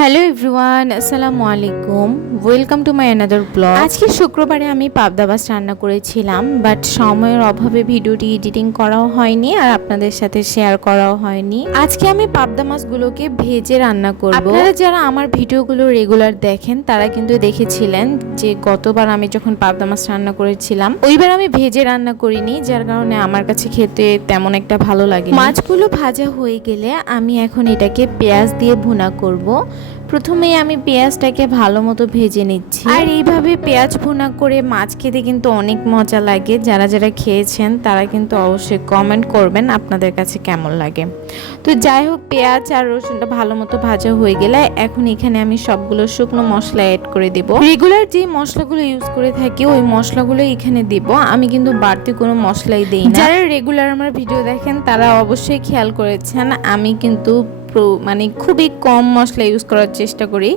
Hello everyone, আসসালামু আলাইকুম। Welcome to my another blog. আজকে শুক্রবারে আমি পাবদা মাছ রান্না করেছিলাম, বাট সময়ের অভাবে ভিডিওটি এডিটিং করাও হয়নি আর আপনাদের সাথে শেয়ার করাও হয়নি। আজকে আমি পাবদা মাছগুলোকে ভেজে রান্না করব। আপনারা যারা আমার ভিডিওগুলো রেগুলার দেখেন তারা কিন্তু দেখেছিলেন যে গতবার আমি যখন পাবদা মাছ রান্না করেছিলাম ওইবার আমি ভেজে রান্না করিনি, যার কারণে আমার কাছে খেতে তেমন একটা ভালো লাগে। মাছগুলো ভাজা হয়ে গেলে আমি এখন এটাকে পেঁয়াজ দিয়ে ভুনা করব। প্রথমেই আমি পেঁয়াজটাকে ভালো মতো ভেজে নিচ্ছি, আর এইভাবে পেঁয়াজ ভুনা করে মাছ খেতে কিন্তু অনেক মজা লাগে। যারা যারা খেয়েছেন তারা কিন্তু অবশ্যই কমেন্ট করবেন আপনাদের কাছে কেমন লাগে। তো যাই হোক, পেঁয়াজ আর রসুনটা ভালো মতো ভাজা হয়ে গেলে এখন এখানে আমি সবগুলো শুকনো মশলা অ্যাড করে দেব। রেগুলার যে মশলাগুলো ইউজ করে থাকি ওই মশলাগুলো এখানে দেব, আমি কিন্তু বাড়তি কোনো মশলাই দিই না। যারা রেগুলার আমার ভিডিও দেখেন তারা অবশ্যই খেয়াল করেছেন আমি কিন্তু মানে খুবই কম মশলা ইউজ করার চেষ্টা করি,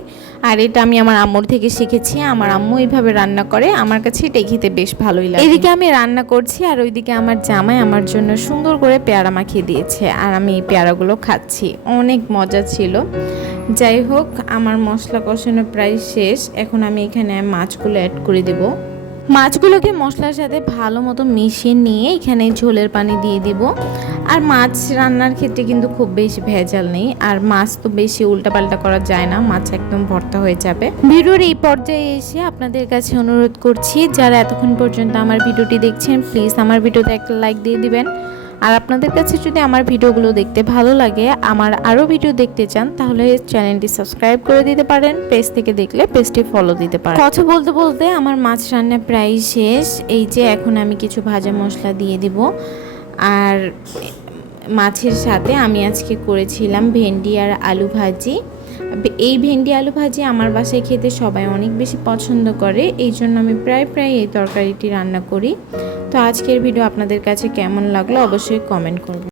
আর এটা আমি আমার আম্মুর থেকে শিখেছি। আমার আম্মু এইভাবে রান্না করে, আমার কাছে এটাই খেতে বেশ ভালোই লাগে। এদিকে আমি রান্না করছি আর ওইদিকে আমার জামাই আমার জন্য সুন্দর করে পেয়ারা মাখিয়ে দিয়েছে, আর আমি এই পেয়ারাগুলো খাচ্ছি, অনেক মজা ছিল। যাই হোক, আমার মশলা কষানো প্রায় শেষ। এখন আমি এখানে মাছগুলো অ্যাড করে দেব। মাছগুলোকে মশলার সাথে ভালো মতো মিশিয়ে নিয়ে এখানে ঝোলের পানি দিয়ে দিব। আর মাছ রান্নার ক্ষেত্রে কিন্তু খুব বেশি ভেজাল নেই, আর মাছ তো বেশি উল্টাপাল্টা করা যায় না, মাছ একদম ভর্তা হয়ে যাবে। ভিডিওর এই পর্যায়ে এসে আপনাদের কাছে অনুরোধ করছি, যারা এতক্ষণ পর্যন্ত আমার ভিডিওটি দেখছেন প্লিজ আমার ভিডিওতে একটা লাইক দিয়ে দিবেন। আর আপনাদের কাছে যদি আমার ভিডিওগুলো দেখতে ভালো লাগে, আমার আরও ভিডিও দেখতে চান, তাহলে চ্যানেলটি সাবস্ক্রাইব করে দিতে পারেন। পেজ থেকে দেখলে পেজটি ফলো দিতে পারেন। কথা বলতে বলতে আমার মাছ রান্না প্রায় শেষ। এই যে এখন আমি কিছু ভাজা মশলা দিয়ে দিব, আর মাছের সাথে আমি আজকে করেছিলাম ভেন্ডি আর আলু ভাজি। এই ভেন্ডি আলু ভাজি আমার বাসায় খেতে সবাই অনেক বেশি পছন্দ করে, এই জন্য আমি প্রায় এই তরকারিটি রান্না করি। তো আজকের ভিডিও আপনাদের কাছে কেমন লাগলো অবশ্যই কমেন্ট করবেন।